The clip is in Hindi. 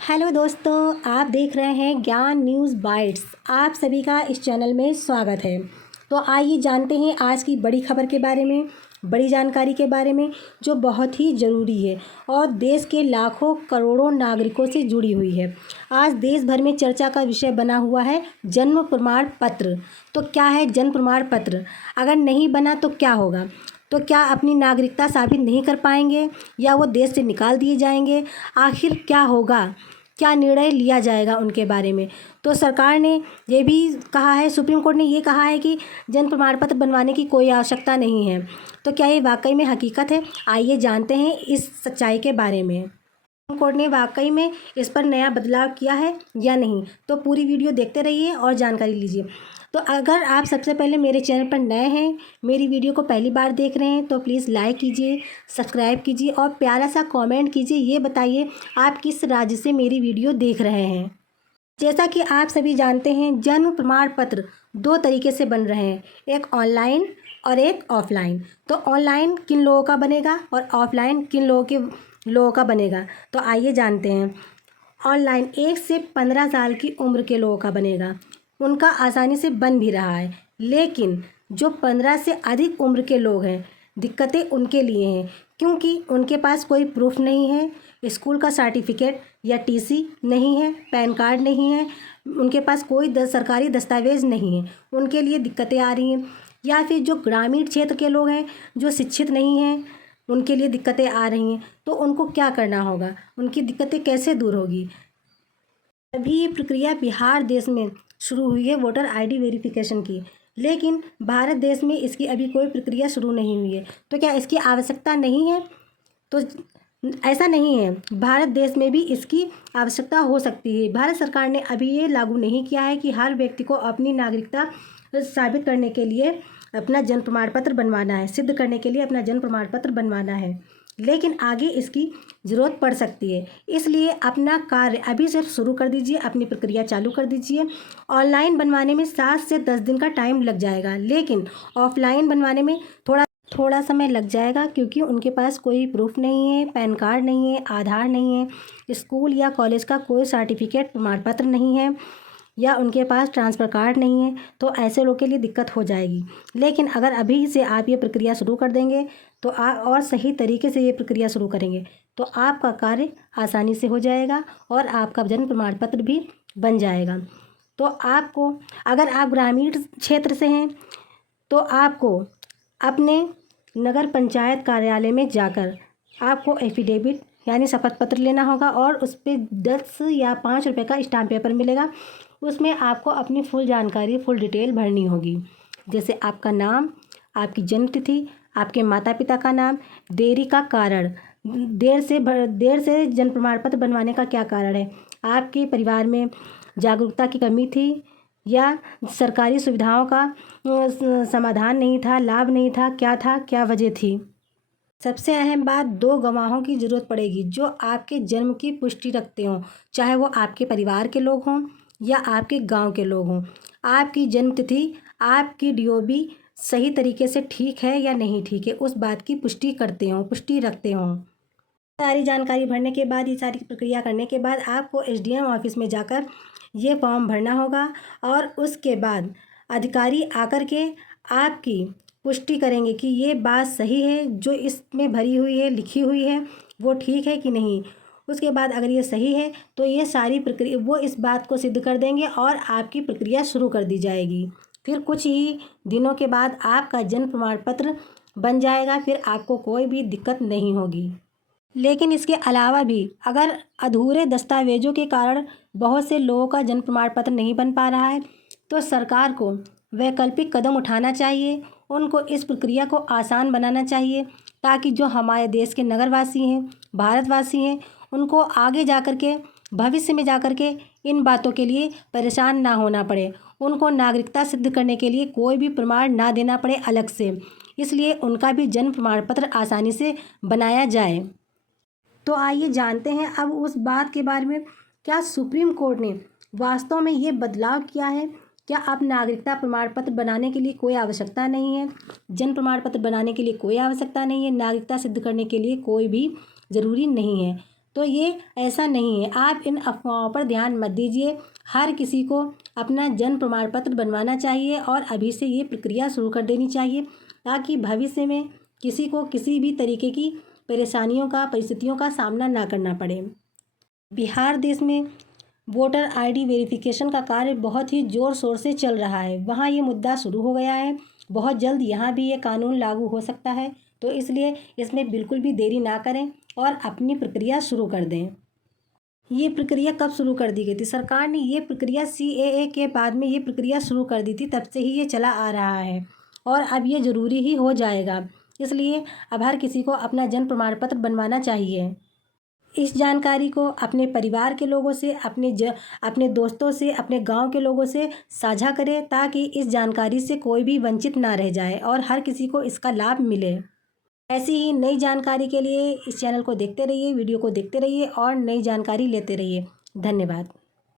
हेलो दोस्तों, आप देख रहे हैं ज्ञान न्यूज़ बाइट्स। आप सभी का इस चैनल में स्वागत है। तो आइए जानते हैं आज की बड़ी खबर के बारे में, बड़ी जानकारी के बारे में जो बहुत ही ज़रूरी है और देश के लाखों करोड़ों नागरिकों से जुड़ी हुई है। आज देश भर में चर्चा का विषय बना हुआ है जन्म प्रमाण पत्र। तो क्या है जन्म प्रमाण पत्र? अगर नहीं बना तो क्या होगा? तो क्या अपनी नागरिकता साबित नहीं कर पाएंगे या वो देश से निकाल दिए जाएंगे? आखिर क्या होगा? क्या निर्णय लिया जाएगा उनके बारे में? तो सरकार ने ये भी कहा है, सुप्रीम कोर्ट ने ये कहा है कि जन्म प्रमाण पत्र बनवाने की कोई आवश्यकता नहीं है। तो क्या ये वाकई में हकीकत है? आइए जानते हैं इस सच्चाई के बारे में। सुप्रीम कोर्ट ने वाकई में इस पर नया बदलाव किया है या नहीं? तो पूरी वीडियो देखते रहिए और जानकारी लीजिए। तो अगर आप सबसे पहले मेरे चैनल पर नए हैं, मेरी वीडियो को पहली बार देख रहे हैं, तो प्लीज़ लाइक कीजिए, सब्सक्राइब कीजिए और प्यारा सा कमेंट कीजिए। ये बताइए आप किस राज्य से मेरी वीडियो देख रहे हैं। जैसा कि आप सभी जानते हैं, जन्म प्रमाण पत्र दो तरीके से बन रहे हैं, एक ऑनलाइन और एक ऑफलाइन। तो ऑनलाइन किन लोगों का बनेगा और ऑफलाइन किन लोगों का बनेगा? तो आइए जानते हैं। ऑनलाइन 1 से 15 साल की उम्र के लोगों का बनेगा, उनका आसानी से बन भी रहा है। लेकिन जो 15 से अधिक उम्र के लोग हैं, दिक्कतें उनके लिए हैं, क्योंकि उनके पास कोई प्रूफ नहीं है, स्कूल का सर्टिफिकेट या टीसी नहीं है, पैन कार्ड नहीं है, उनके पास कोई सरकारी दस्तावेज़ नहीं है। उनके लिए दिक्कतें आ रही हैं। या फिर जो ग्रामीण क्षेत्र के लोग हैं, जो शिक्षित नहीं हैं, उनके लिए दिक्कतें आ रही हैं। तो उनको क्या करना होगा? उनकी दिक्कतें कैसे दूर होगी? अभी ये प्रक्रिया बिहार देश में शुरू हुई है वोटर आईडी वेरिफिकेशन की, लेकिन भारत देश में इसकी अभी कोई प्रक्रिया शुरू नहीं हुई है। तो क्या इसकी आवश्यकता नहीं है? तो ऐसा नहीं है, भारत देश में भी इसकी आवश्यकता हो सकती है। भारत सरकार ने अभी ये लागू नहीं किया है कि हर व्यक्ति को अपनी नागरिकता साबित करने के लिए अपना जन्म प्रमाण पत्र बनवाना है, सिद्ध करने के लिए अपना जन्म प्रमाण पत्र बनवाना है, लेकिन आगे इसकी ज़रूरत पड़ सकती है। इसलिए अपना कार्य अभी से शुरू कर दीजिए, अपनी प्रक्रिया चालू कर दीजिए। ऑनलाइन बनवाने में 7 से 10 दिन का टाइम लग जाएगा, लेकिन ऑफलाइन बनवाने में थोड़ा समय लग जाएगा, क्योंकि उनके पास कोई प्रूफ नहीं है, पैन कार्ड नहीं है, आधार नहीं है, स्कूल या कॉलेज का कोई सर्टिफिकेट प्रमाण पत्र नहीं है, या उनके पास ट्रांसफ़र कार्ड नहीं है। तो ऐसे लोग के लिए दिक्कत हो जाएगी। लेकिन अगर अभी से आप ये प्रक्रिया शुरू कर देंगे तो और सही तरीके से ये प्रक्रिया शुरू करेंगे तो आपका कार्य आसानी से हो जाएगा और आपका जन्म प्रमाण पत्र भी बन जाएगा। तो आपको, अगर आप ग्रामीण क्षेत्र से हैं, तो आपको अपने नगर पंचायत कार्यालय में जाकर आपको एफिडेविट यानी शपथ पत्र लेना होगा और उस पर 10 या 5 रुपये का स्टाम्प पेपर मिलेगा। उसमें आपको अपनी फुल जानकारी, फुल डिटेल भरनी होगी, जैसे आपका नाम, आपकी जन्म तिथि, आपके माता पिता का नाम, देरी का कारण, देर से जन्म प्रमाण पत्र बनवाने का क्या कारण है, आपके परिवार में जागरूकता की कमी थी या सरकारी सुविधाओं का समाधान नहीं था, लाभ नहीं था, क्या वजह थी। सबसे अहम बात, 2 गवाहों की ज़रूरत पड़ेगी जो आपके जन्म की पुष्टि रखते हों, चाहे वो आपके परिवार के लोग हों या आपके गांव के लोग हों। आपकी जन्म तिथि, आपकी डीओबी सही तरीके से ठीक है या नहीं ठीक है, उस बात की पुष्टि रखते हों। सारी जानकारी भरने के बाद, ये सारी प्रक्रिया करने के बाद आपको एसडीएम ऑफिस में जाकर ये फॉर्म भरना होगा और उसके बाद अधिकारी आकर के आपकी पुष्टि करेंगे कि ये बात सही है, जो इसमें भरी हुई है, लिखी हुई है, वो ठीक है कि नहीं। उसके बाद अगर ये सही है तो ये सारी प्रक्रिया, वो इस बात को सिद्ध कर देंगे और आपकी प्रक्रिया शुरू कर दी जाएगी। फिर कुछ ही दिनों के बाद आपका जन्म प्रमाण पत्र बन जाएगा, फिर आपको कोई भी दिक्कत नहीं होगी। लेकिन इसके अलावा भी अगर अधूरे दस्तावेजों के कारण बहुत से लोगों का जन्म प्रमाण पत्र नहीं बन पा रहा है, तो सरकार को वैकल्पिक कदम उठाना चाहिए, उनको इस प्रक्रिया को आसान बनाना चाहिए, ताकि जो हमारे देश के नगरवासी हैं, भारतवासी हैं, उनको आगे जा कर के, भविष्य में जा कर के इन बातों के लिए परेशान ना होना पड़े, उनको नागरिकता सिद्ध करने के लिए कोई भी प्रमाण ना देना पड़े अलग से। इसलिए उनका भी जन्म प्रमाण पत्र आसानी से बनाया जाए। तो आइए जानते हैं अब उस बात के बारे में, क्या सुप्रीम कोर्ट ने वास्तव में ये बदलाव किया है? क्या अब नागरिकता प्रमाण पत्र बनाने के लिए कोई आवश्यकता नहीं है? जन्म प्रमाण पत्र बनाने के लिए कोई आवश्यकता नहीं है, नागरिकता सिद्ध करने के लिए कोई भी ज़रूरी नहीं है। तो ये ऐसा नहीं है। आप इन अफवाहों पर ध्यान मत दीजिए। हर किसी को अपना जन्म प्रमाण पत्र बनवाना चाहिए और अभी से ये प्रक्रिया शुरू कर देनी चाहिए, ताकि भविष्य में किसी को किसी भी तरीके की परेशानियों का, परिस्थितियों का सामना ना करना पड़े। बिहार देश में वोटर आईडी वेरिफिकेशन का कार्य बहुत ही ज़ोर शोर से चल रहा है। वहाँ ये मुद्दा शुरू हो गया है। बहुत जल्द यहाँ भी ये कानून लागू हो सकता है, तो इसलिए इसमें बिल्कुल भी देरी ना करें और अपनी प्रक्रिया शुरू कर दें। ये प्रक्रिया कब शुरू कर दी गई थी? सरकार ने ये प्रक्रिया CAA के बाद में ये प्रक्रिया शुरू कर दी थी, तब से ही ये चला आ रहा है और अब ये ज़रूरी ही हो जाएगा। इसलिए अब हर किसी को अपना जन्म प्रमाण पत्र बनवाना चाहिए। इस जानकारी को अपने परिवार के लोगों से, अपने दोस्तों से, अपने गांव के लोगों से साझा करें, ताकि इस जानकारी से कोई भी वंचित ना रह जाए और हर किसी को इसका लाभ मिले। ऐसी ही नई जानकारी के लिए इस चैनल को देखते रहिए, वीडियो को देखते रहिए और नई जानकारी लेते रहिए। धन्यवाद।